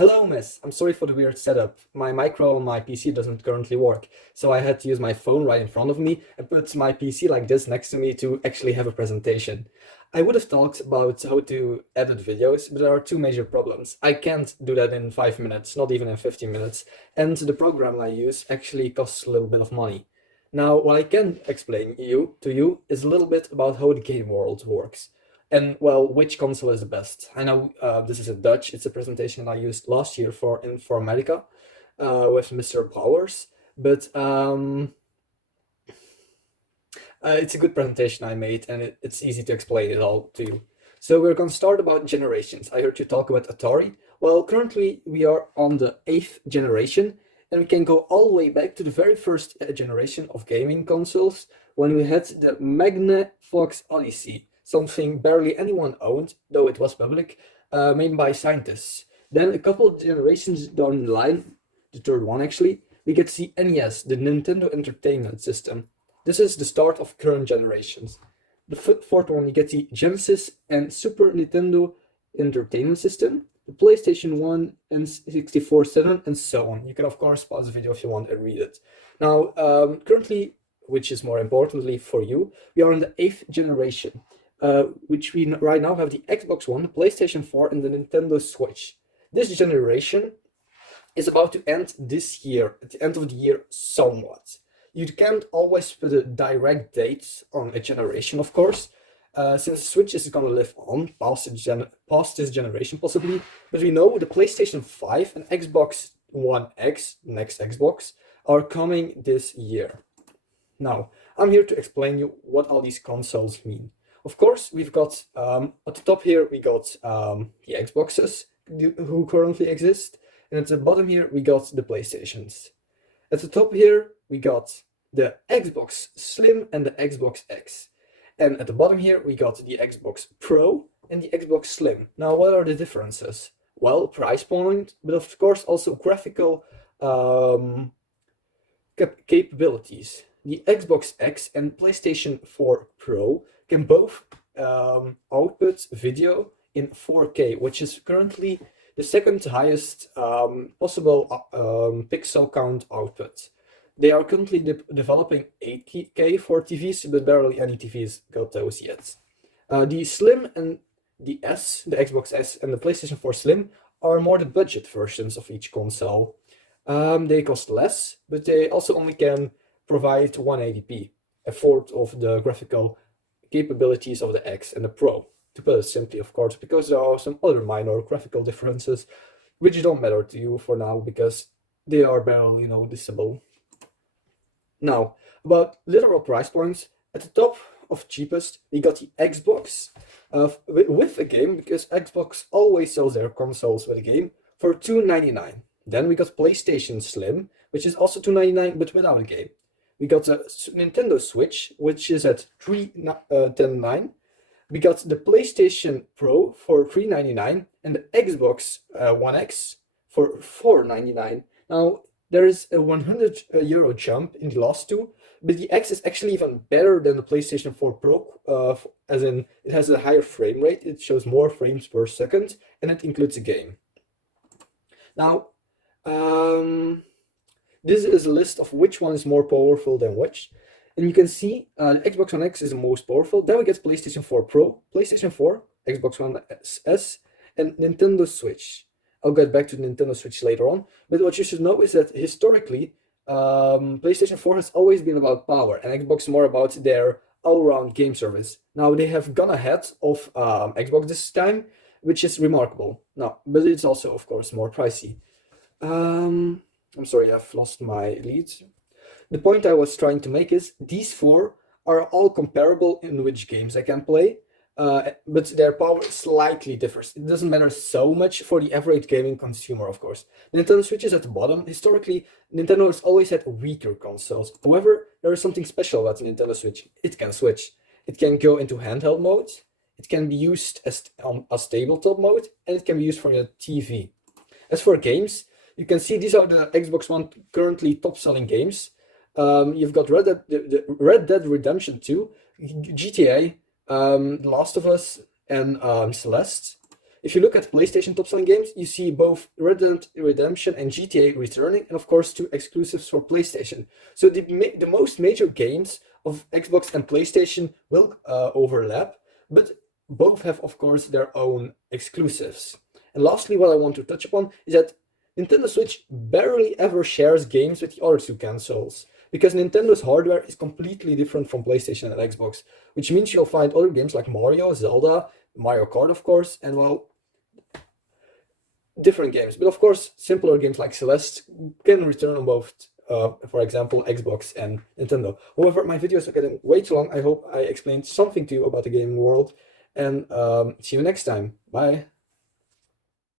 Hello, miss. I'm sorry for the weird setup. My micro on my PC doesn't currently work, so I had to use my phone right in front of me and put my PC like this next to me to actually have a presentation. I would have talked about how to edit videos, but there are two major problems. I can't do that in 5 minutes, not even in 15 minutes, and the program I use actually costs a little bit of money. Now, what I can explain to you is a little bit about how the game world works. And well, which console is the best? I know this is a Dutch. It's a presentation I used last year for Informatica with Mr. Powers, but it's a good presentation I made, and it's easy to explain it all to you. So we're going to start about generations. I heard you talk about Atari. Well, currently we are on the 8th generation, and we can go all the way back to the very first generation of gaming consoles when we had the Magnavox Odyssey, something barely anyone owned, though it was public, made by scientists. Then a couple of generations down the line, the third one actually, we get the NES, the Nintendo Entertainment System. This is the start of current generations. The fourth one, you get the Genesis and Super Nintendo Entertainment System, the PlayStation 1 and 64/7, and so on. You can, of course, pause the video if you want and read it. Now, currently, which is more importantly for you, we are in the 8th generation, which we right now have the Xbox One, the PlayStation 4, and the Nintendo Switch. This generation is about to end this year, at the end of the year, somewhat. You can't always put a direct date on a generation, of course, since Switch is going to live on past this generation possibly. But we know the PlayStation 5 and Xbox One X, next Xbox, are coming this year. Now, I'm here to explain you what all these consoles mean. Of course, we've got, at the top here, we got the Xboxes who currently exist. And at the bottom here, we got the PlayStations. At the top here, we got the Xbox Slim and the Xbox X. And at the bottom here, we got the Xbox Pro and the Xbox Slim. Now, what are the differences? Well, price point, but of course also graphical capabilities. The Xbox X and PlayStation 4 Pro can both output video in 4K, which is currently the second highest possible pixel count output. They are currently developing 8K for TVs, but barely any TVs got those yet. The Slim and the S, the Xbox S and the PlayStation 4 Slim, are more the budget versions of each console. They cost less, but they also only can provide 180p, a fourth of the graphical capabilities of the X and the Pro. To put it simply, of course, because there are some other minor graphical differences which don't matter to you for now because they are barely noticeable. Now, about literal price points, at the top of cheapest, we got the Xbox with a game, because Xbox always sells their consoles with a game, for $299. Then we got PlayStation Slim, which is also $299 but without a game. We got the Nintendo Switch, which is at $399. We got the PlayStation Pro for $399 and the Xbox One X for $499. Now, there is a €100 jump in the last two, but the X is actually even better than the PlayStation 4 Pro, as in it has a higher frame rate, it shows more frames per second, and it includes a game. Now, this is a list of which one is more powerful than which. And you can see the Xbox One X is the most powerful. Then we get PlayStation 4 Pro, PlayStation 4, Xbox One S, and Nintendo Switch. I'll get back to the Nintendo Switch later on. But what you should know is that historically, PlayStation 4 has always been about power, and Xbox more about their all-around game service. Now they have gone ahead of Xbox this time, which is remarkable. Now, but it's also, of course, more pricey. I'm sorry, I've lost my lead. The point I was trying to make is these four are all comparable in which games I can play, but their power slightly differs. It doesn't matter so much for the average gaming consumer, of course. Nintendo Switch is at the bottom. Historically, Nintendo has always had weaker consoles. However, there is something special about the Nintendo Switch. It can switch. It can go into handheld mode. It can be used as tabletop mode, and it can be used for your TV. As for games, you can see these are the Xbox One currently top-selling games. You've got Red Dead Redemption 2, GTA, The Last of Us, and Celeste. If you look at PlayStation top-selling games, you see both Red Dead Redemption and GTA returning, and of course 2 exclusives for PlayStation. So the most major games of Xbox and PlayStation will overlap, but both have, of course, their own exclusives. And lastly, what I want to touch upon is that Nintendo Switch barely ever shares games with the other 2 consoles, because Nintendo's hardware is completely different from PlayStation and Xbox, which means you'll find other games like Mario, Zelda, Mario Kart, of course, and well, different games. But of course, simpler games like Celeste can return on both, for example, Xbox and Nintendo. However, my videos are getting way too long. I hope I explained something to you about the gaming world, and see you next time. Bye.